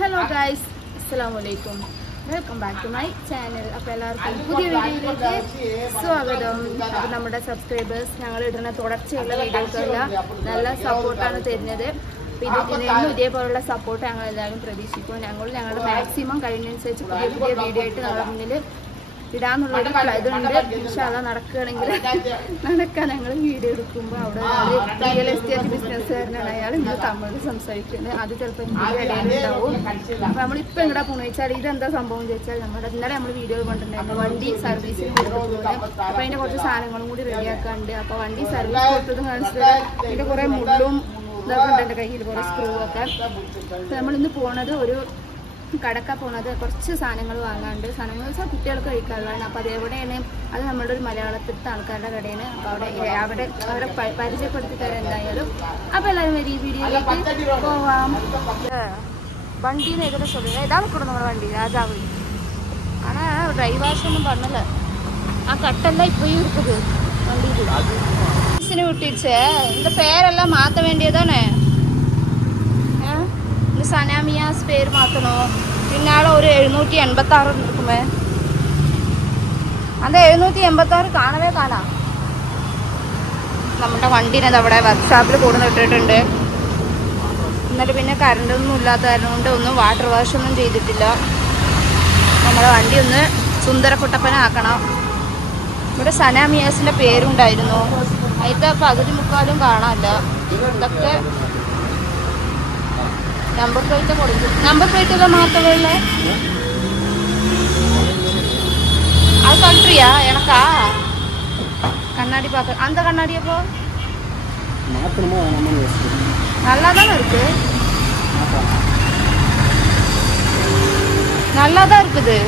Hello guys, Assalamualaikum. Welcome back to my channel. അപ്പോൾ എല്ലാവർക്കും പുതിയ വീഡിയോയിലേക്ക് സ്വാഗതം. അപ്പോൾ നമ്മുടെ സബ്സ്ക്രൈബേഴ്സ് ഞങ്ങൾ ഇടുന്ന തുടർച്ചയുള്ള വീഡിയോക്കെല്ലാം നല്ല സപ്പോർട്ടാണ് തരുന്നത്. അപ്പോൾ ഇന്നും ഇതേപോലുള്ള സപ്പോർട്ട് ഞങ്ങൾ എല്ലാവരും പ്രതീക്ഷിക്കും. ഞങ്ങളുടെ മാക്സിമം കഴിയുന്നതനുസരിച്ച് പുതിയ വീഡിയോ ആയിട്ട് നമ്മുടെ മുന്നിൽ ഇടാന്നുള്ളൊരു ഇതുണ്ട്. ഇൻഷാല്ലാ നടക്കുകയാണെങ്കിൽ നടക്കാൻ ഞങ്ങൾ വീഡിയോ എടുക്കുമ്പോൾ അവിടെ റിയൽ എസ്റ്റേറ്റ് ബിസിനസ്സുകാരനാണ് അയാൾ ഇന്ന് തമിഴ് സംസാരിക്കുന്നത്. അത് ചിലപ്പോൾ ഇടയിലുണ്ടാവും. അപ്പോൾ നമ്മളിപ്പോൾ എങ്ങടെ പോകണമെന്ന് വെച്ചാൽ ഇതെന്താ സംഭവം എന്ന് ചോദിച്ചാൽ ഇന്നലെ നമ്മൾ വീഡിയോ കൊണ്ടിട്ടുണ്ടായിരുന്നു വണ്ടി സർവീസിന് കൊടുക്കുന്നത്. അപ്പോൾ അതിൻ്റെ കുറച്ച് സാധനങ്ങളും കൂടി റെഡിയാക്കാറുണ്ട്. അപ്പോൾ വണ്ടി സർവീസ് കൊടുത്തതും കാണിച്ചിട്ട് അതിൻ്റെ കുറേ മുള്ളും ഇതൊക്കെ ഉണ്ട് എൻ്റെ കയ്യിൽ, കുറേ സ്ക്രൂ ഒക്കെ. അപ്പോൾ നമ്മളിന്ന് പോണത് ഒരു കടക്ക പോകുന്നത് കുറച്ച് സാധനങ്ങൾ വാങ്ങാണ്ട്. സാധനങ്ങൾ വെച്ചാൽ കുട്ടികൾക്ക് കഴിക്കാനുള്ളതാണ്. അപ്പോൾ അതേപോലെയാണ് അത് നമ്മുടെ ഒരു മലയാളത്തിലത്തെ ആൾക്കാരുടെ കടയാണ്. അപ്പോൾ അവരെ പരിചയപ്പെടുത്തി തരാൻ എന്തായാലും. അപ്പോൾ എല്ലാവരും ഈ വീഡിയോയിലേക്ക് പോവാം. വണ്ടിന്ന് ഏതൊക്കെ சொல்லுங்க ஏதாவது கூட നമ്മുടെ വണ്ടി രാജാവ്. ஆனால் டிரைவர்ஸ் ஒன்றும் பண்ணல. ആ கட்டெல்லாம் இப்பயும் இருக்குது வண்டியில் விட்டுடுச்சு. இந்த பேரெல்லாம் மாற்ற வேண்டியதானே. സനാമിയാസ് പേര് മാറ്റണോ? പിന്നാലെ ഒരു 786 നിൽക്കുമേ. അത് 786 കാണാം. നമ്മുടെ വണ്ടീനത് അവിടെ വർക്ക്ഷോപ്പിൽ കൂടുന്ന ഇട്ടിട്ടുണ്ട്. എന്നിട്ട് പിന്നെ കറണ്ടൊന്നും ഇല്ലാത്ത കാരണം കൊണ്ട് ഒന്നും വാട്ടർ വാഷ് ഒന്നും ചെയ്തിട്ടില്ല. നമ്മുടെ വണ്ടി ഒന്ന് സുന്ദരക്കുട്ടപ്പനാക്കണം. ഇവിടെ സനാമിയാസിൻ്റെ പേരുണ്ടായിരുന്നു. അതിൻ്റെ പകുതി മുക്കാലും കാണാനില്ല. ഇതൊക്കെ நம்பர் பிளேட்டை கொடுங்க. நம்பர் பிளேட்டெல்லாம் மாற்றவே இல்லை. அது கண்ட்ரியா எனக்கா கண்ணாடி பார்க்க. அந்த கண்ணாடி அப்போ நல்லா தானே இருக்கு. நல்லா தான் இருக்குது.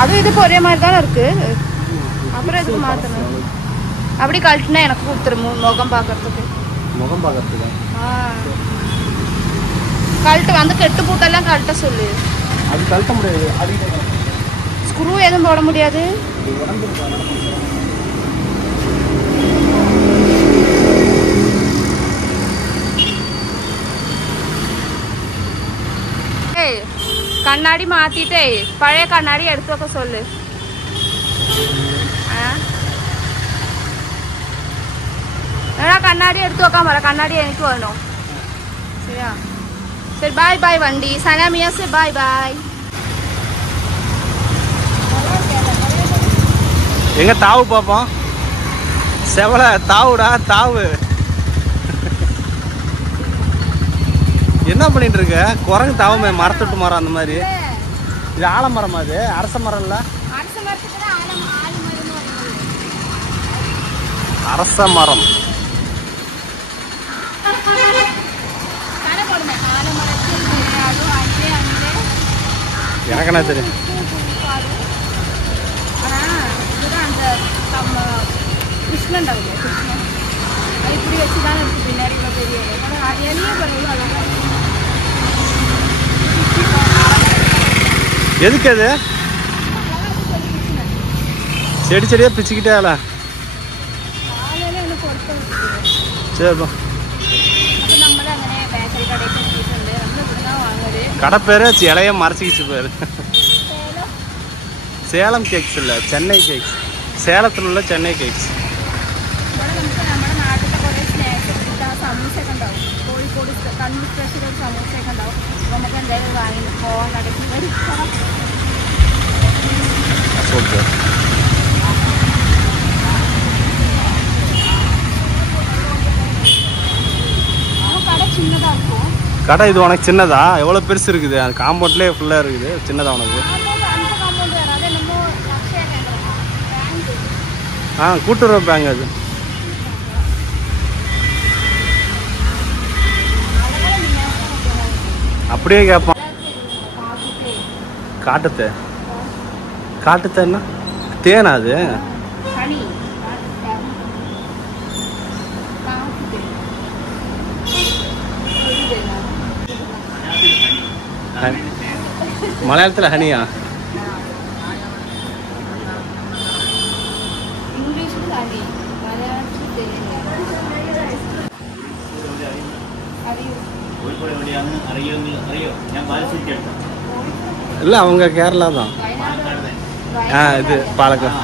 அதுவும் இதுக்கு ஒரே மாதிரி தானே இருக்கு. அப்புறம் இதுக்கு மாற்றணும். அப்படி கழட்டினா எனக்கு கொடுத்துரு முகம் பார்க்கறதுக்கு. முகம் பார்க்கறதுக்கு கழட்டு வந்து கெட்டு பூட்டெல்லாம் கழட்ட சொல்லு. அது கழட்ட முடியாது. ஸ்க்ரூ எதுவும் போட முடியாது. ஏய் கண்ணாடி மாத்திட்டே பழைய கண்ணாடி எடுத்து வைக்க சொல்லு. கண்ணாடி எடுத்து வைக்காம கண்ணாடி எனக்கு வரணும். சரியா? சரி பாய் பாய் வண்டி. சனாமியாஸ் பாய் பாய். எங்க தாவு பாப்போம். செவல தாவுடா தாவு. என்ன பண்ணிட்டு இருக்க? குரங்கு தாவுமே மரத்துட்டு மரம் அந்த மாதிரி. இது ஆலமரம். அது அரச மரம் இல்ல. அரச மரம். எனக்கு என்ன தெரியும். கிருஷ்ணன் அது இப்படி வச்சுதான் இருக்கு பின்னாடி பெரிய எளிய பறவை. எதுக்கு அது செடி செடியா பிச்சுக்கிட்டே ஆள. சரிப்பா. கடை பேரு இலைய மறைச்சிக்கிச்சு பேரு. சேலம் கேக்ஸ் இல்லை, சென்னை கேக்ஸ். சேலத்தில் உள்ள சென்னை கேக்ஸ். നമ്മുടെ നാട്ടിലത്തെ കുറേ സ്നാക്സ് സമൂസയൊക്കെ ഉണ്ടാവും. കോഴിക്കോട് കണ്ണൂർ സ്പെഷ്യൽ സമൂസയൊക്കെ ഉണ്ടാവും. നമുക്ക് എന്തായാലും വാങ്ങി പോകാൻ കടയ്ക്ക് മേടിക്കണം. கடை சின்னதாக இருக்கும். கடை இது உனக்கு சின்னதா? எவ்வளோ பெருசு இருக்குது? அது காம்பவுண்ட்லேயே ஃபுல்லாக இருக்குது. சின்னதா உனக்கு? கூட்டுறவு பேங்க் அது. அப்படியே கேட்பான். காட்டுத்தே காட்டுத்தேன்னா தேனா? அது மலையாளத்தில் ஹனியா? இல்லை அவங்க கேரளா தான். இது பாலக்காடு.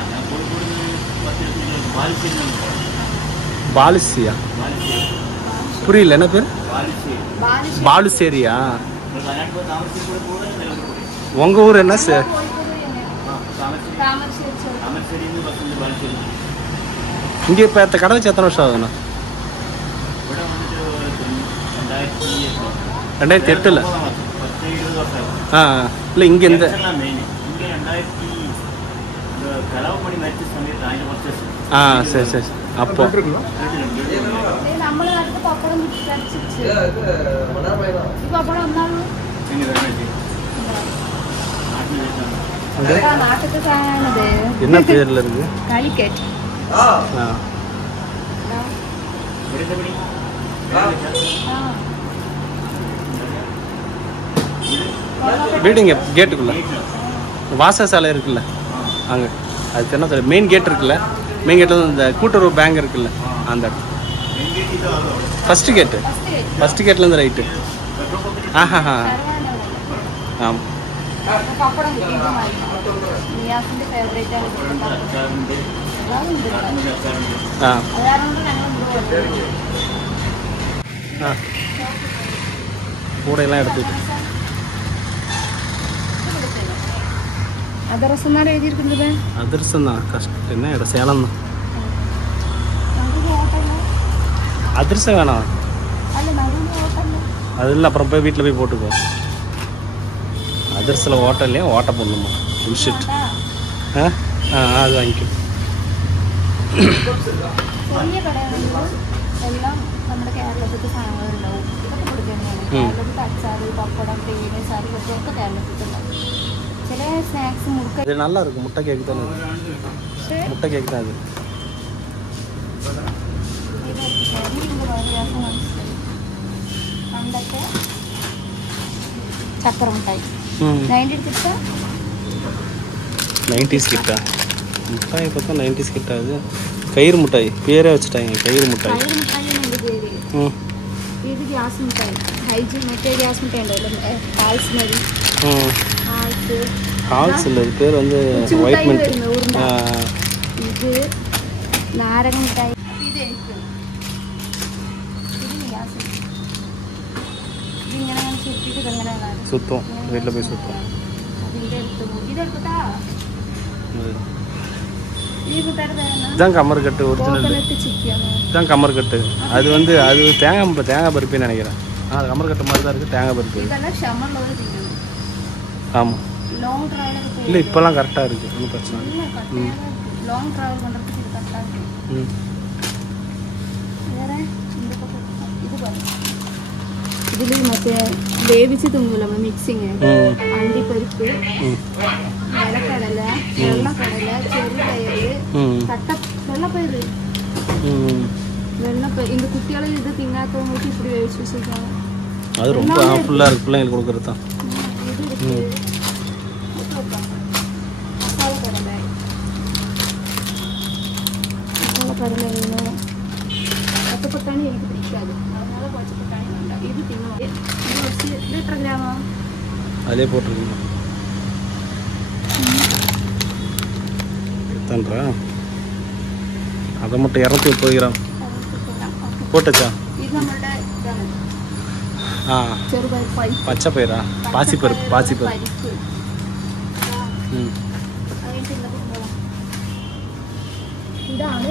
பாலுசியா புரியல, என்ன பேர்? பாலுசேரியா? உங்கள் ஊர் என்ன சார்? இங்கே இப்போ கடை வச்சு எத்தனை வருஷம் ஆகுதுண்ணா? 2008. இல்லை இங்கே இந்த சரி சரி. அப்போ என்ன பேர்ல இருக்கு? வீடுங்க கேட்டுக்குள்ள வாசசாலை இருக்குல்ல அங்கே, அது என்ன சொல்ல, மெயின் கேட் இருக்குல்ல, மெயின் கேட்டில் இந்த கூட்டுறவு பேங்க் இருக்குல்ல அந்த இடத்துல ஃபஸ்ட்டு கேட்லேருந்து ரைட்டு. ஆஹா ஆமாம். கூடையெல்லாம் எடுத்துக்கிட்டு அதிரசம் தான் எழுதியிருக்குது. அதிரசம் தான் கஷ்டம். என்ன இடம்? சேலம் தான். அதிரசம் வேணாம் அது இல்லை, அப்புறம் போய் வீட்டில் போய் போட்டுக்கோ. அதிரசில் ஹோட்டல்லையே ஓட்ட போடணுமா? புல்ஷிட். அது வாங்கிக்கோ. നമ്മുടെ കേരളത്തിലത്തെ സാധനങ്ങളുണ്ടാവും. ഇതൊക്കെ കൊടുക്കുന്നത് കേരളത്തിലത്തെ അച്ചാറ്, പപ്പടം, തേയില, സാരി ഒക്കെ കേരളത്തിലുണ്ടാവും. ചില സ്നാക്സ് മുറുക്ക இது நல்லா இருக்கு. முட்டை கேக் தானே? முட்டை கேக் தான் அது. പണ്ടൊക്കെ ചക്കര മിഠായി 90s கிட்டா மிட்டாய் பார்த்தா 90s கிட்ட. அது கயிறு மிட்டாய் பேரே வச்சுட்டாங்க, கயிறு மிட்டாய். ഇത് ഗ്യാസ് മിഠായി, ഹൈജീൻ മറ്റേ ഗ്യാസ് മിഠായി ഉണ്ടല്ലോ, ഹാൾസ് മതി. ஹால்ஸ் இல்லை, இது பேர் வந்து ஒயிட் மின்ட். ഇത് നാരങ്ങ മിഠായി. ഇത് എനിക്ക് ഗ്യാസ് ഇതിങ്ങനെ ചുറ്റിട്ട് ഇതെങ്ങനെ சுத்தம் வீட்டில் போய் சுத்தம். അതിൻ്റെ എടുത്തു ഇതെടുത്താ இதுதான் கம்மர்கட்டு ஒரிஜினல். இதுதான் கம்மர்கட்டு. அது வந்து அது தேங்காய் பருப்பின்னு நினைக்கிறேன். அது கம்மர்கட்டு மாதிரி தான் இருக்குது, தேங்காய் பருப்பு. ஆமாம். இல்லை இப்போல்லாம் கரெக்டாக இருக்குது, ஒன்றும் பிரச்சனை இல்லை. ഇതിൽ മറ്റേ വേവിച്ച് തിന്നൂല മിക്സിങ്, അണ്ടിപ്പരിപ്പ്, നിലക്കടല, വെള്ളക്കടല, ചെറുപയറ്, വെള്ളപ്പയറ്, இந்த குட்டியால இது திங்காதவங்களுக்கு இப்படி வேவிச்சு வச்சிருக்காங்க. அது ரொம்ப ஃபுல்லாக இருக்குது, பிள்ளைங்களுக்கு கொடுக்குறது தான். மசாலா கடலை வேணும். பச்சைப்பட்டாணி எனக்கு பிடிக்காது, அதனால பச்சைப்பட்டாணி வேண்டாம். இது திங்கணும். இது வச்சு எத்தனை கிராமா அதே போட்டிருக்கீங்க எத்தன்றா? அதை மட்டும் 230 கிராம் போட்டுச்சா? இது நம்மளோட ചെറുപയർ പച്ച പയറാ പാസിപ്പരിപ്പ് പാസിപ്പരിപ്പ് ഇതാണ്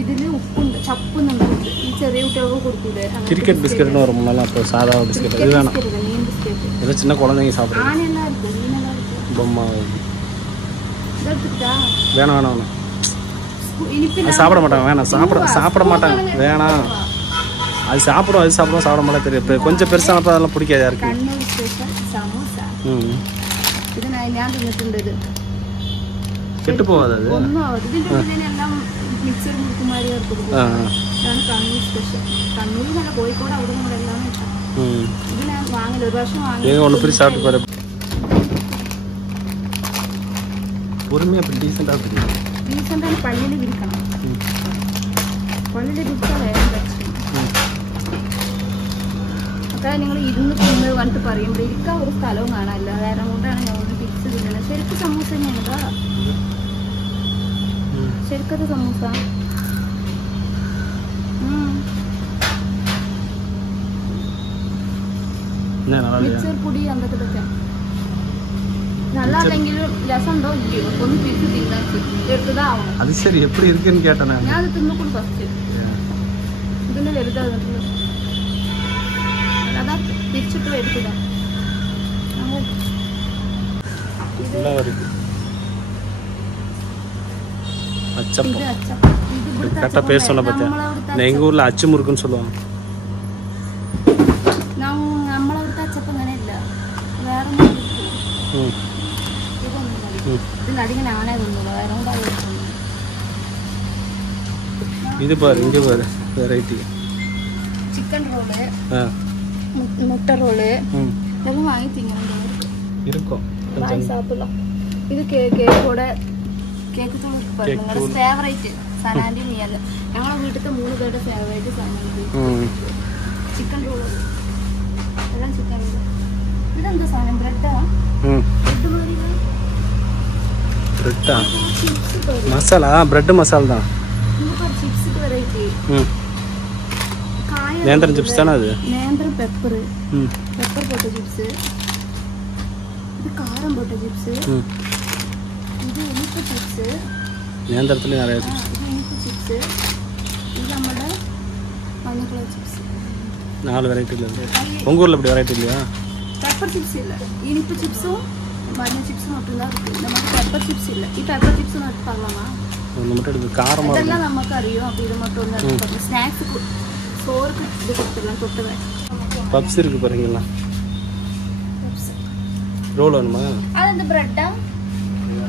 ഇതിന് ഉപ്പുണ്ട് ചപ്പുന്നുണ്ട് ഈ ചെറിയ കുട്ടികൾക്ക് കൊടുക്കൂലേ கிரிக்கெட் பிஸ்கெட்னு வரும் முன்னெல்லாம் அப்போ சாதா பிஸ்கெட் இது வேணாம் இது சின்ன குழந்தைங்க சாப்பிடுறது ஆனெல்லாம் இருக்கு மீனெல்லாம் இருக்கு பொம்மை இதெடுத்துட்டா வேணாம் வேணாம் வேணாம் சாப்பிட மாட்டாங்க வேணாம் சாப்பிட மாட்டாங்க வேணாம் அது சாப்பிடும் அது சாப்பிடும் சாப்பிட மாட்டா தெரியும் இப்போ கொஞ்சம் பெருசானப்போ அதெல்லாம் பிடிக்காது யாருக்கு കണ്ണൂർ സ്പെഷ്യൽ സമൂസ ഇത് ഞാൻ തിന്നിട്ടുണ്ട് ഇത് കെട്ടു പോവാതെ അത് ഒന്നും ആവത് ഇതിൻ്റെ ഉള്ളിലെല്ലാം മിക്സർ മുറുക്കുമാരി ഇതാണ് കണ്ണൂർ സ്പെഷ്യൽ കണ്ണൂരിൽ നല്ല കോഴിക്കോട് അവിടെ കൂടെ എല്ലാം ഇത് ഞാൻ വാങ്ങില്ല ഒരു പ്രാവശ്യം വാങ്ങി ஒன்று பிரி சாப்பிட்டு பாரு பொறுமையாக அப்படி டீசெண்டாக தெரியும் പള്ളിയിൽ വിരിക്കണം പള്ളിയിൽ വിരിച്ചാൽ വേഗം കാരണം നിങ്ങൾ ഇരുന്ന് തിന്ന് കണ്ടിട്ട് പറയുമ്പോൾ ഇരിക്കാൻ ഒരു സ്ഥലവും കാണാനില്ല. കാരണം കൊണ്ടാണ് ഞാൻ ഒന്ന് തിരിച്ച് തിന്നുന്നത്. ശരിക്കും സമൂസ തന്നെയാണ്. ശരിക്കത്തെ സമൂസ. മിക്സർ പൊടി അമ്പത്തൊക്കെ நல்லா இல்லைങ്കിലും രസം ഉണ്ടോ ഇല്ലയോ ഒന്ന് പിരിച്ച് തിന്നാச்சு എടുത്തതാവണം. அது சரி எப்படி இருக்குன்னு கேட்டேன் ഞാൻ അത് തിന്നക്കൂടി ഫസ്റ്റ് ഇതിന്റെ വലുതാകുന്നുള്ളൂ. അതാ തിരിച്ചിട്ട് എടുത്തതാ. கரெக்டாக பேச சொன்ன பார்த்தியா? எங்கள் ஊரில் அச்சு முறுக்குன்னு சொல்லுவாங்க. നമ്മളവിടുത്തെ അച്ചപ്പം അങ്ങനെ ഇല്ല. വേറെ ഇതിന് അധികം ആണേ തോന്നുന്നു. വേറെ இது பாரு, இங்கே பாரு வெரைட்டி. சிக்கன் ரோலு, முட்டை ரோலு இதெல்லாம் வாங்கி திங்கணும் இருக்கும். வாங்கி சாப்பிடலாம். இது കേക്കോടെ കേക്ക് തൂള് നിങ്ങളുടെ ഫേവറേറ്റ് സനാൻഡി നീയല്ല. ഞങ്ങളുടെ വീട്ടിലത്തെ 3 പേരുടെ ഫേവറേറ്റ് സനാൻഡി. ചിക്കൻ റോള് എല്ലാം ചിക്കൻ. ഇതെന്താ സാധനം? ബ്രെഡാ? ബ്രെഡ് ബ്രെഡാ மசாலா? பிரெட் மசாலா தான். சிப்ஸுக்கு வெரைட்டி. நேந்திரம் சிப்ஸ் தானே அது? நேந்திரம் பெப்பர் போட்ட சிப்ஸ். இது காரம் போட்ட சிப்ஸ். இது இனிப்பு சிப்ஸ். நேந்திரத்துல நிறைய இது இனிப்பு சிப்ஸ். இது நம்மளோட மஞ்சள் கலர் சிப்ஸ். 4 வெரைட்டில இருக்கு. உங்க ஊர்ல இப்படி வெரைட்டி இல்லையா? பெப்பர் சிப்ஸ் இல்ல. இனிப்பு சிப்ஸும் மஞ்சள் சிப்ஸும் மட்டும் தான் இருக்கு. இந்த மாதிரி பெப்பர் சிப்ஸ் இல்ல. ഈ പെപ്പർ ചിപ്സ് നട്ട് பார்க்கலாமா? ഒന്ന് மட்டும் എടുത്ത് കാരമാ. ഇതെല്ലാം നമുക്ക് അറിയോ. അപ്പോൾ ഇത് மட்டும் ഒന്ന് സ്നാക്സ് சோறுக்கு இது கொடுத்துடலாம். தொட்டுவேன். பப்ஸ் இருக்கு பாருங்களா? பப்ஸ் ரோல் வேணுமா? அது அந்த பிரெட்டா?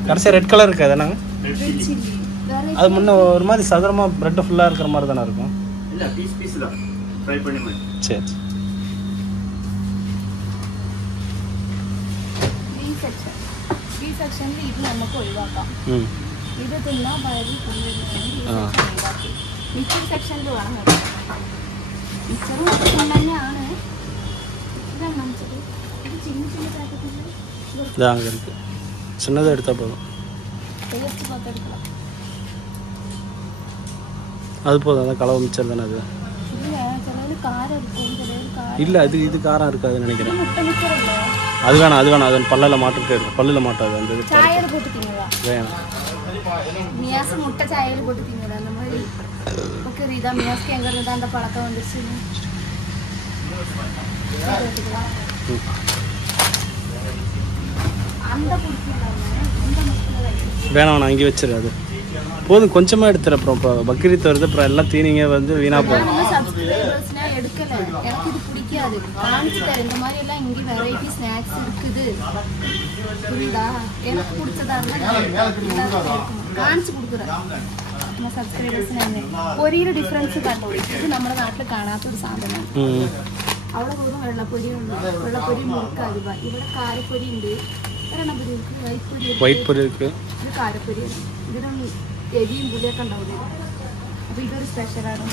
கடைசி ரெட் கலர் இருக்கு அதானே? Red chilli. அது முன்ன ஒரு மாதிரி சதுரமா பிரெட் ஃபுல்லா இருக்கிற மாதிரி தானே இருக்கும். இல்ல பீஸ் தான் ஃப்ரை பண்ணி மாதிரி. சரி. ബി സെക്ഷനിൽ ഇത് നമുക്ക് ഒഴിവാക്കാം. ഇത് തിന്നാ വയറിൽ ഒഴിവാക്കി. മിക്സർ സെക്ഷനിൽ വേണം. മിക്സറും തന്നെയാണ്. ഇതാണ് കാണിച്ചത്. ഇത് ചിന്ന പാക്കറ്റിൽ இதாங்க இருக்கு. சின்னதாக எடுத்தால் போதும். ടേസ്റ്റ് பார்த்துக்கலாம். அது போதும். அதான் கலவை மிச்சர் தானே அது? இல்லை சிலது காரம் இருக்கும். சிலது காரம் இல்லை. இது காரம் இருக்காதுன்னு நினைக்கிறேன். முட்டை மிக்சர் இல்லை. அது வேணாம். அது பல்லில் மாட்டுக்கிட்டே இருக்கும். பல்லில் மாட்டாது. அந்த இது சாயல் போட்டு திங்களா? வேணாம். மியாஸ் முட்டை சாயல் போட்டு திங்களா? அந்த மாதிரி ஓகே. இதா மியாஸ்க்கு எங்கே இருந்தால் அந்த பழக்கம் வந்துருச்சு. அந்த வேணாம். நான் இங்கே வச்சிரு. அது போதும். கொஞ்சமாக எடுத்துரு. அப்புறம் இப்போ பக்ரீத் வருது. அப்புறம் எல்லாம் தீனிங்க வந்து வீணாக போகும். சப்ஸ்கிரைபர்ஸ்லாம் எடுக்கல. எனக்கு இது பிடிக்காது. காமிச்சு தரேன். இந்த மாதிரி எல்லாம் இங்கே வெரைட்டி ஸ்நாக்ஸ் இருக்குது. புரியுதா? எனக்கு பிடிச்சதா இருந்தால் കാണിച്ചു കൊടുക്കുക. നമ്മുടെ സബ്സ്ക്രൈബേഴ്സിന് തന്നെ പൊരിയുടെ ഡിഫറൻസ് കണ്ടു. ഇത് നമ്മുടെ നാട്ടിൽ കാണാത്തൊരു സാധനമാണ്. അവിടെ വെറും വെള്ളപ്പൊരി മുറുക്ക് അലുവ. ഇവിടെ കാരപ്പൊരി ഉണ്ട്. എണ്ണപ്പൊരി വൈറ്റ് പൊരി. ഇത് കാരപ്പൊരിയാണ്. ഇതിനും എരിയും പുളിയൊക്കെ ഉണ്ടാവില്ല. അപ്പോൾ ഇതൊരു സ്പെഷ്യലാണ്.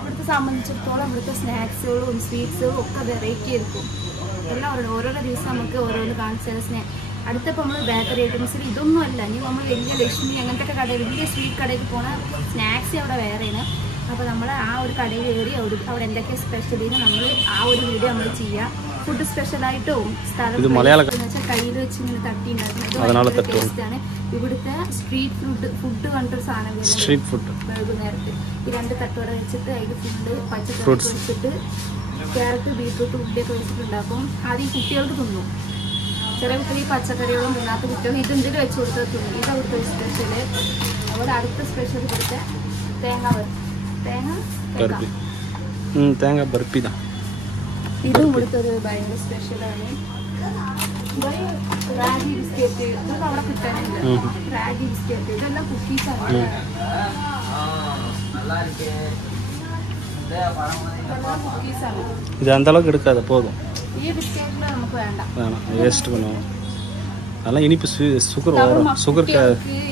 ഇവിടുത്തെ സംബന്ധിച്ചിടത്തോളം ഇവിടുത്തെ സ്നാക്സുകളും സ്വീറ്റ്സുകളും ഒക്കെ വെറൈറ്റി ആയിരിക്കും. എല്ലാം ഓരോരോ ദിവസം നമുക്ക് ഓരോന്ന് കാണിച്ചു. അടുത്തപ്പോൾ നമ്മൾ ബേക്കറി ഐറ്റംസിൽ ഇതൊന്നും അല്ല. ഇനി നമ്മൾ വലിയ ലക്ഷ്മി അങ്ങനത്തെ കടയിൽ വലിയ സ്വീറ്റ് കടയിൽ പോണ സ്നാക്സ് അവിടെ വേറെയാണ്. അപ്പോൾ നമ്മൾ ആ ഒരു കടയിൽ കയറി അവിടെ എന്തൊക്കെ സ്പെഷ്യൽ നമ്മൾ ആ ഒരു വീഡിയോ നമ്മൾ ചെയ്യുക. ഫുഡ് സ്പെഷ്യലായിട്ടും സ്ഥലം വെച്ചാൽ കയ്യിൽ വെച്ച് ഇങ്ങനെ തട്ടി ഉണ്ടാക്കുന്നത് ടേസ്റ്റാണ്. ഇവിടുത്തെ സ്ട്രീറ്റ് ഫുഡ് കണ്ടൊരു സാധനം വൈകുന്നേരത്ത് ഈ 2 തട്ടുവട വെച്ചിട്ട് അതിൽ ഫുഡ് പച്ചക്കറി വെച്ചിട്ട് ക്യാരറ്റ് ബീട്രൂട്ട് ഉള്ളിയൊക്കെ വെച്ചിട്ടുണ്ടാക്കും. ആദ്യം കുട്ടികൾക്ക് തിന്നും. ചെറിയ കുട്ടികൾ ഈ പച്ചക്കറികളും തിന്നാത്ത കുട്ടികൾ ഇതിൽ വെച്ച് കൊടുത്ത് തിന്നും. ഇത് അവിടുത്തെ സ്പെഷ്യല്. അതുപോലെ അടുത്ത സ്പെഷ്യൽ ഇവിടുത്തെ തേങ്ങ ബർഫി. ഇതും ഇവിടുത്തെ ഒരു ഭയങ്കര സ്പെഷ്യലാണ്. റാഗി ബിസ്ക്കറ്റ് ഇതൊക്കെ അവിടെ കിട്ടാനില്ല. റാഗി ബിസ്ക്കറ്റ് ഇതെല്ലാം കുക്കീസാണ്. കുക്കീസാണ്. இது அந்த அளவுக்கு எடுக்காத போதும். ഈ ബിസ്ക്കറ്റിൽ നമുക്ക് வேணாம். வேஸ்ட் பண்ணுவோம். அதெல்லாம் இனிப்பு சுகர் வரும். சுகர்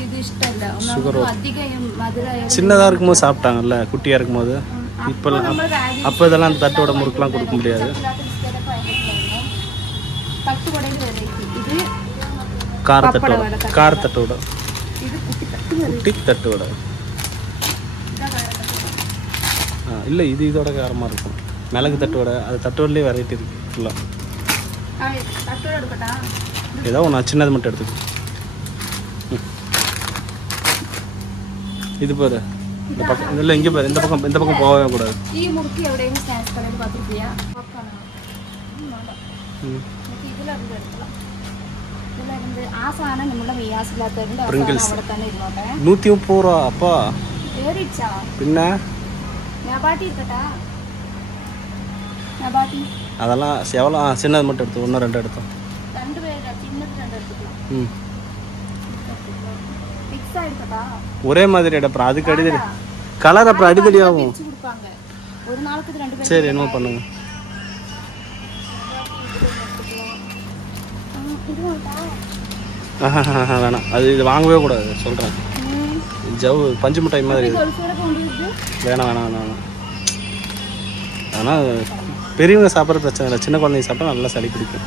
இது இஷ்டம் இல்லை. சுகர் அதிகம் மதுரை சின்னதாக இருக்கும்போது சாப்பிட்டாங்கல்ல. குட்டியாக இருக்கும்போது இப்போல்லாம் அப்போ இதெல்லாம் அந்த தட்டோட முறுக்கெலாம் கொடுக்க முடியாது. காரத்தட்டோட குட்டி தட்டோட இல்லை, இது இதோட காரமாக இருக்கும். மிளகு தட்டோட அது தட்டோடலேயே வெரைட்டி இருக்குது ஃபுல்லாக. ஏதோ ஒன்று சின்னது மட்டும் எடுத்துக்கோ. இது பாரு, இந்த பக்கம் இல்லை, இங்கே பாரு, இந்த பக்கம் போகவே கூடாது. பிரிங்கிள்ஸ் 130 ரூபா அப்பா. பின்ன அதெல்லாம் எவ்வளோ? சின்னது மட்டும் எடுத்து 1-2 எடுத்தோம். ம், ஒரே மாதிரி அப்புறம் அதுக்கு அடிதடி கலர் அப்புறம் அடிதடி ஆகும். சரி, என்ன பண்ணுங்க. வேணாம், அது இது வாங்கவே கூடாது சொல்கிறேன். ஜவு பஞ்சு மிட்டாய் மாதிரி இது வேணாம் வேணாம் வேணாம் வேணாம். ஆனால் பெரியவங்க சாப்பிட்ற பிரச்சனை இல்லை, சின்ன குழந்தைங்க சாப்பிட்டா நல்லா சளி பிடிக்கும்.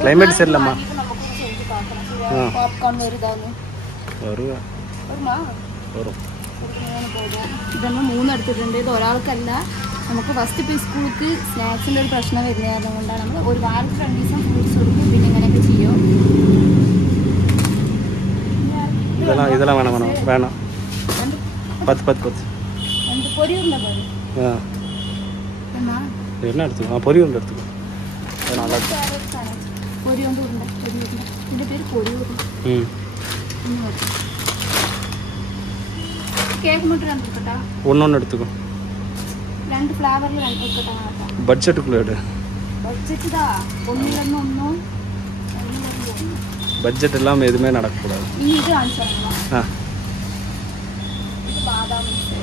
கிளைமேட் சரியில்லைம்மா. வருவேன் வரும். ഇതൊന്നും 3 എടുത്തിട്ടുണ്ട്. ഇത് ഒരാൾക്കല്ല, നമുക്ക് ഫസ്റ്റ് ഇപ്പോൾ സ്കൂൾക്ക് സ്നാക്സിൻ്റെ ഒരു പ്രശ്നം വരുന്ന കാരണം കൊണ്ടാണ് നമ്മൾ ഒരു വാരത്തിൽ 2 ദിവസം ഫ്രൂട്ട്സ് കൊടുക്കും. പിന്നെ ഇങ്ങനെയൊക്കെ ചെയ്യും. இதெல்லாம் வேணாம் வேணாம் வேணாம். 10 பொரியுருண்டை பாரு. என்ன எடுத்துக்கோ? பொரியுருண்டை எடுத்துக்கோ. நல்லா பொரியுருண்டை உருண்டை. ഇതിൻ്റെ പേര് പൊരിയുരുണ്ട. கேக் மட்டும் 2 இருக்கட்டா? ஒன்று எடுத்துக்கோ. 2 ஃப்ளேவரில் 2 இருக்கட்டா? பட்ஜெட்டுக்குள்ளே எடு. பட்ஜெட்டு தான், 1 பட்ஜெட் இல்லாமல் எதுவுமே நடக்கக்கூடாது. இது ஆன்சருங்களா? இது பாதாம் மிக்ஸு,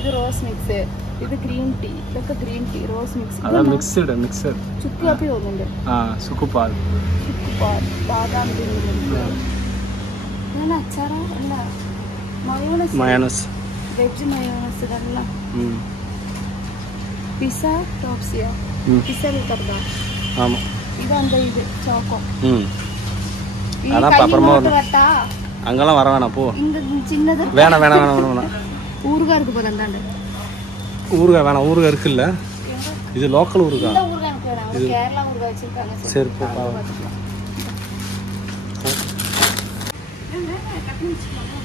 இது ரோஸ் மிக்ஸு, இது க்ரீன் டீ. ഇതൊക്കെ ഗ്രീൻ ടീ റോസ് മിക്സ്. അതാണ് മിക്സഡ് ചുക്ക് കാപ്പി തോന്നുന്നുണ്ട്. സുക്കുപാൽ ബാദാം ഇതെല്ലാം അച്ചാറോ? അല്ല, മയോണസ് വെജ് മയോണസ്. ഇതെല്ലാം പിസ്സ ടോപ്സിയ. പിസ്സ കിട്ടുന്നതാ? ஆமாம். இது அந்த இது சாக்கோ. அதான் அப்புறமா அங்கெல்லாம் வர வேணாம் போ. இந்த சின்னது வேணாம் வேணாம் வேணாம் வேணாம். ஊறுகாய் இருக்கு போது அந்தாண்டு. ஊறுகாய் வேணாம், ஊறுகாய் இருக்குல்ல, இது லோக்கல் ஊறுகாய். இந்த ஊறுகாய் எனக்கு வேணாம், இது கேரளா ஊறுகாய் வச்சிருக்காங்க. சரி போ.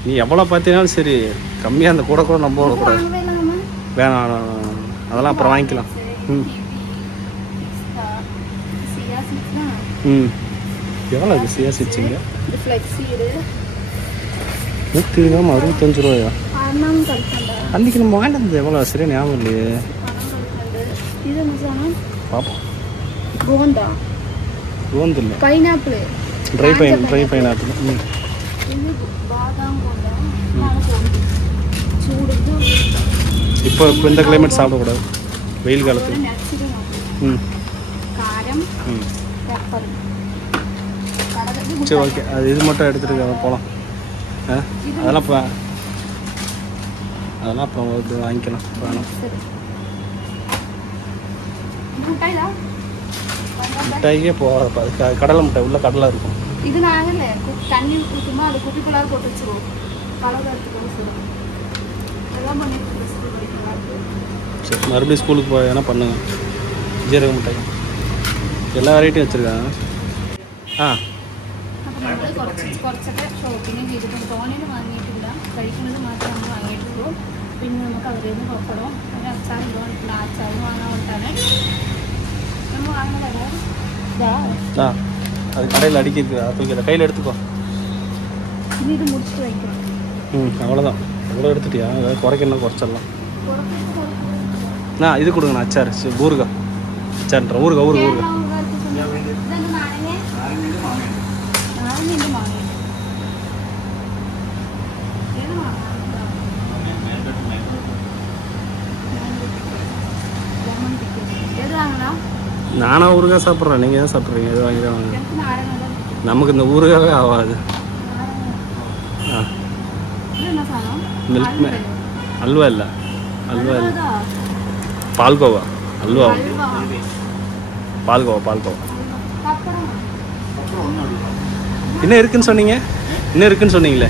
நீ எவ்வளோ பார்த்தீங்கன்னாலும் சரி, கம்மியாக அந்த கூட நம்ம ஓடக்கூடாது. வேணாம் வேணாம், அதெல்லாம் அப்புறம் வாங்கிக்கலாம். எவ்வளோ இது சியா சீட்ஸுங்க? 100 கிராம் 65 ரூபாயா? அன்றைக்கி நம்ம வாங்கிட்டு எவ்வளோ சரியா ஞாபகம் இல்லையே. பார்ப்போம். கோந்து இல்லை, பைனாப்பிள், ட்ரை பைனாப்பிள். இப்போ இந்த கிளைமேட் சாப்பிடக்கூடாது, வெயில் காலத்தில். சரி ஓகே, அது இது மட்டும் எடுத்துகிட்டு போகலாம். அதெல்லாம் அப்புறம் வாங்கிக்கலாம். வேணும் மிட்டாய்க்கே போகாதப்பா, அது கடலை மிட்டாய், உள்ள கடலை இருக்கும். இது நாங்கள் தண்ணி ஊற்றுமா, அது குட்டிக்குள்ளார போட்டு வச்சுருவோம். கலர் எடுத்துக்கணும். அதெல்லாம் பண்ணிட்டு சரி, மறுபடியும் ஸ்கூலுக்கு போய் என்ன பண்ணுங்க. ஜீரக மிட்டாய் எல்லா வெரைட்டியும் வச்சுருக்காங்க. കുറച്ചൊക്കെ ഷോപ്പിംഗ് ചെയ്തിട്ടുണ്ട്. തോനെയൊന്നും വാങ്ങിയിട്ടില്ല, കഴിക്കുന്നത് മാത്രമേ നമ്മൾ വാങ്ങിയിട്ടുള്ളൂ. പിന്നെ നമുക്ക് അവരിൽ നിന്ന് പുറപ്പെടും. ഒരു അച്ചാർ ഇടുവാണ്, അച്ചാർ വാങ്ങാൻ കൊണ്ടാണ് நம்ம வாங்கினதா. அது கடையில் அடிக்கிறது, தூக்கி கையில் எடுத்துக்கோ. இது முடிச்சுட்டு வைக்கிறோம். அவ்வளோதான். எவ்வளோ எடுத்துட்டியா? ஏதாவது குறைக்கணும், குறைச்சிடலாம். இது கொடுங்கண்ணா, அச்சார் ஊறுகாய். அச்சார்ன்ற ஊறுகாய். நானா ஊறுகாய் சாப்பிட்றேன், நீங்கள் தான் சாப்பிட்றீங்க. எது வாங்கி தான் வாங்க, நமக்கு இந்த ஊறுகாவே ஆகாது. மில்க் அல்வா இல்லை, அல்வா பால்கோவா அல்வா பால்கோவா இன்னும் இருக்குன்னு சொன்னீங்க சொன்னீங்களே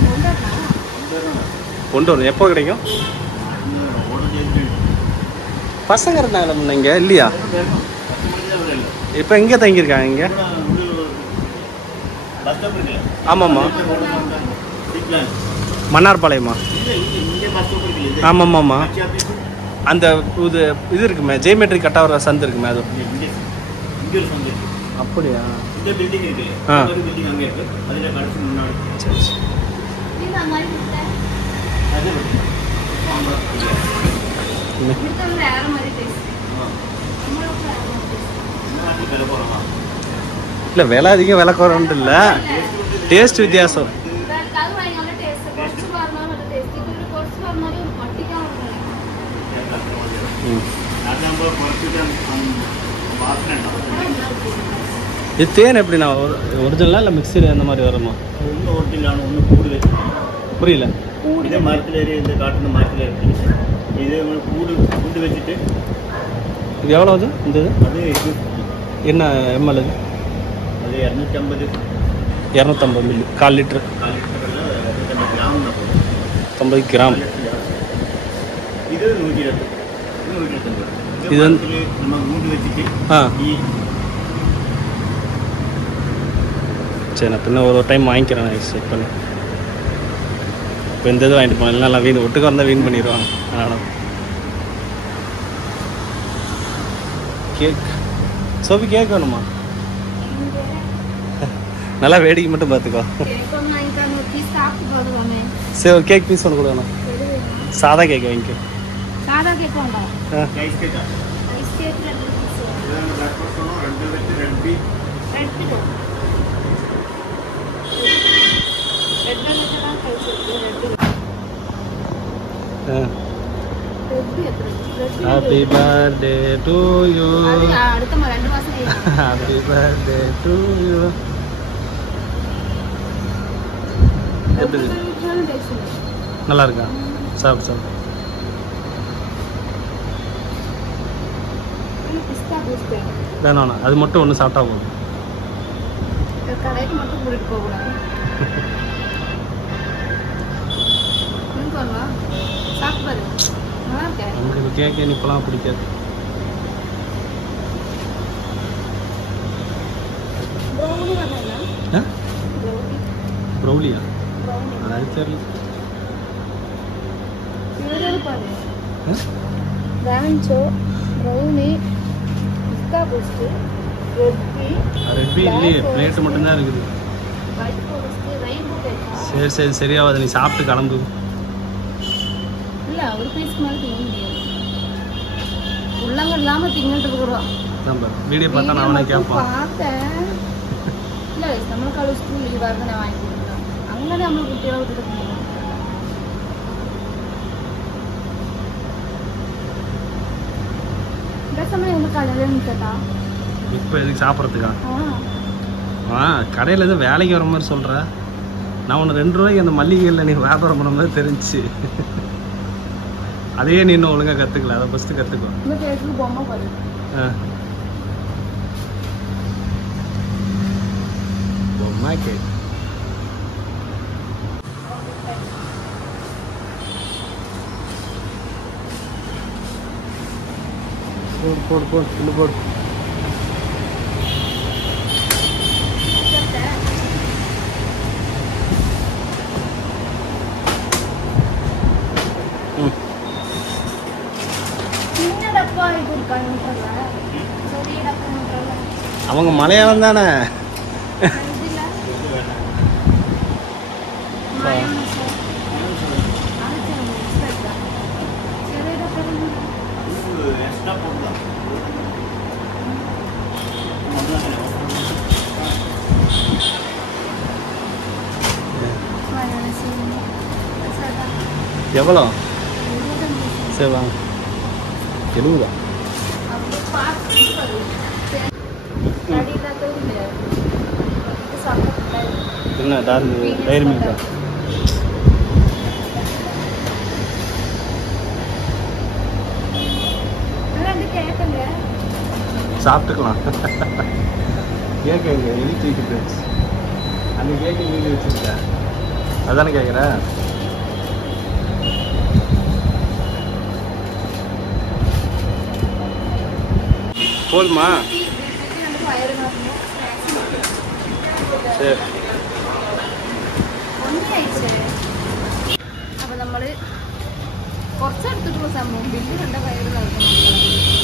கொண்டு வரணும். எப்போ கிடைக்கும்? பசங்க இருந்தாங்களா முன்ன இங்கே இல்லையா? இப்போ எங்கே தங்கியிருக்காங்க இங்கே? ஆமாம்மா மன்னார்பாளையமா? ஆமாம்மாம்மா அந்த இது இருக்குமே ஜெயமெட்ரிக் கட்டாவர சந்து இருக்குமே அது அப்படியா? ஆ சரி சரி. இல்லை விலை அதிகம் விலை குறைன்னு இல்லை, டேஸ்ட் வித்தியாசம். இது தேன் எப்படிண்ணா ஒரிஜினலா இல்லை மிக்சடு அந்த மாதிரி வருமா? புரியல. இதே மரத்தில் இந்த காட்டு மரத்தில் இருக்கு. இது கூடு வச்சுட்டு இது எவ்வளோ அது இந்த அது என்ன எம்எல் அது? அது 250 மில்லி 1/4 லிட்டரு 50 கிராம். இது 120. இது நம்ம கூடு வச்சுட்டு சரி நான் பின்ன ஒரு டைம் வாங்கிக்கிறேன் செக் பண்ணி. இப்போ இந்த இது வாங்கிட்டு போனேன் நல்லா வீண் ஒட்டுக்க வந்தால் வீண் பண்ணிடுவாங்க. அதனால் கேக் சோபி கேக் வேணுமா? நல்லா வேடிக்கை மட்டும் பார்த்துக்கோ. சரி ஒரு கேக் பீஸ் ஒன்று கூட வேணும். சாதா கேக் வாங்கிக்கோ. சாதா கேக் வேண்டாம். ஐஸ் கேக்கா? Ice cake 2 piece. Red piece. Happy birthday to you. அடுத்த 2 மாசம் Happy birthday to you. எப்படி நல்லா இருக்கா? சாப்பிடு. வேணாண்ணா அது மட்டும் ஒன்று சாப்பிட்டா போதும். கடைக்கு மட்டும் கூட்டிட்டு போகக்கூடாது. நம்மளுக்கு கேக்கு இப்போலாம் பிடிக்காது. ப்ரௌலியா? அது தெரியல. ரான்ச்சோ ப்ரௌனி பிஸ்தா பூஸ்ட் ரெட்பி இல்லையே, பிளேட்டு மட்டும்தான் இருக்குது. சரி சரியாவது நீ சாப்பிட்டு கிளம்பு. இல்லை ஒரு பீஸ் மாதிரி திங்க முடியாது, உள்ளங்க இல்லாமல் திங்கிட்டு இருக்கிறோம். வீடியோ பார்த்தா நான் அவனை கேட்பான். பார்த்தேன் இல்லை நம்மளுக்கு அவ்வளோ ஸ்கூல் லீவாக இருந்தால் நான் வாங்கி கொடுக்குறேன். அங்கே நம்மளுக்கு குட்டியெல்லாம் விட்டுட்டு போகணும். பேசாமல் எங்கள் கடையில் கேட்டா இப்போ எதுக்கு சாப்பிட்றதுக்கா? கடையில் எதுவும் வேலைக்கு வர மாதிரி சொல்கிற? நான் ஒன்று 2 ரூபாய்க்கு அந்த மல்லிகையில் நீ வியாபாரம் பண்ண மாதிரி தெரிஞ்சு, அதையே நீ இன்னும் ஒழுங்காக கற்றுக்கல. அதை ஃபஸ்ட்டு கற்றுக்கோ. பொம்மை பாரு. பொம்மை கேக் போடு. அவங்க மலையாளம் தானே. எவ்வளோ? சரி வாங்க. 70. என்ன டைரி மில்கா? சாப்பிட்டுக்கலாம். கேக்கு எங்க எழுதிட்டு போயிடுச்சு. அந்த கேக்கு எழுதி வச்சுருக்கேன். அதானே கேட்குறேன். போதுமா? சரி. അപ്പൊ നമ്മള് കുറച്ചെടുത്തിട്ടുള്ള സംഭവം ബില്ല് കണ്ട വയറ് നടക്കണം.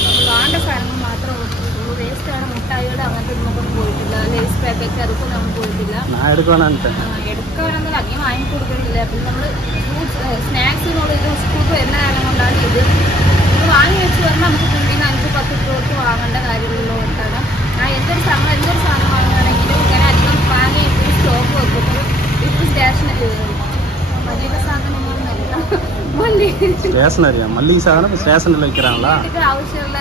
നമ്മൾ വേണ്ട സാധനങ്ങൾ മാത്രമേ കൊടുത്തിട്ടുള്ളൂ. വേസ്റ്റ് ആണ്, മുട്ടായികൾ അങ്ങനത്തെ നമുക്കൊന്നും പോയിട്ടില്ല. ലേസ് പാക്കറ്റ് അതൊക്കെ നമ്മൾ പോയിട്ടില്ല. എടുക്കാനെന്നാൽ അധികം വാങ്ങിക്കൊടുക്കുന്നില്ല. പിന്നെ നമ്മൾ ഫ്രൂട്ട്സ് സ്നാക്സിനോട് ഇത് സ്കൂൾക്ക് വരുന്ന കാരണം കൊണ്ടാണ് ഇത് വാങ്ങി വെച്ച് പറഞ്ഞാൽ നമുക്ക് കൂടി 5-10 രൂപ വാങ്ങേണ്ട കാര്യമുള്ളതുകൊണ്ടാണ്. എന്തൊരു സാധനം വാങ്ങുകയാണെങ്കിലും ഇങ്ങനെ അധികം വാങ്ങി സ്റ്റോക്ക് വെക്കുന്നത് ഇപ്പോൾ സ്റ്റേഷനറി മല്ലിക സാധനങ്ങളൊന്നുമല്ല. സ്റ്റേഷനറിയാ മല്ലിക സാധനം സ്റ്റേഷനിൽ വെക്കാറാണല്ലോ. വീട്ടിൽ ആവശ്യമുള്ള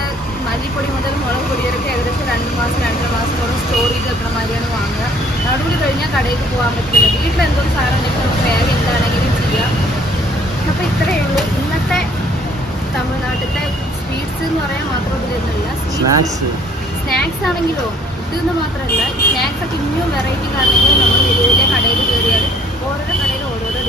മല്ലിപ്പൊടി മുതൽ മുളക് പൊടി വരെയൊക്കെ ഏകദേശം 2 മാസം 2.5 മാസത്തോളം സ്റ്റോർ ചെയ്ത് വെക്കണ മാതിരിയാണ് വാങ്ങുക. നടുവിൽ കഴിഞ്ഞാൽ കടയിലേക്ക് പോകാൻ പറ്റില്ല. വീട്ടിലെന്തോ സാധനം ഉണ്ടെങ്കിൽ നമുക്ക് വേഗം എന്താണെങ്കിലും ചെയ്യാം. അപ്പോൾ ഇത്രയേ ഉള്ളൂ ഇന്നത്തെ തമിഴ്നാട്ടിലത്തെ സ്വീറ്റ്സ് എന്ന് പറയാൻ മാത്രം ഇതിലൊന്നുമില്ല. സ്നാക്സ് ആണെങ്കിലോ ഇതെന്ന് മാത്രമല്ല, സ്നാക്സ് ഒക്കെ ഇനിയും വെറൈറ്റി കാരണമെങ്കിലും നമ്മൾ വലിയ വലിയ കടയിൽ കയറിയാൽ ഓരോരോ കടയിൽ ഓരോരോ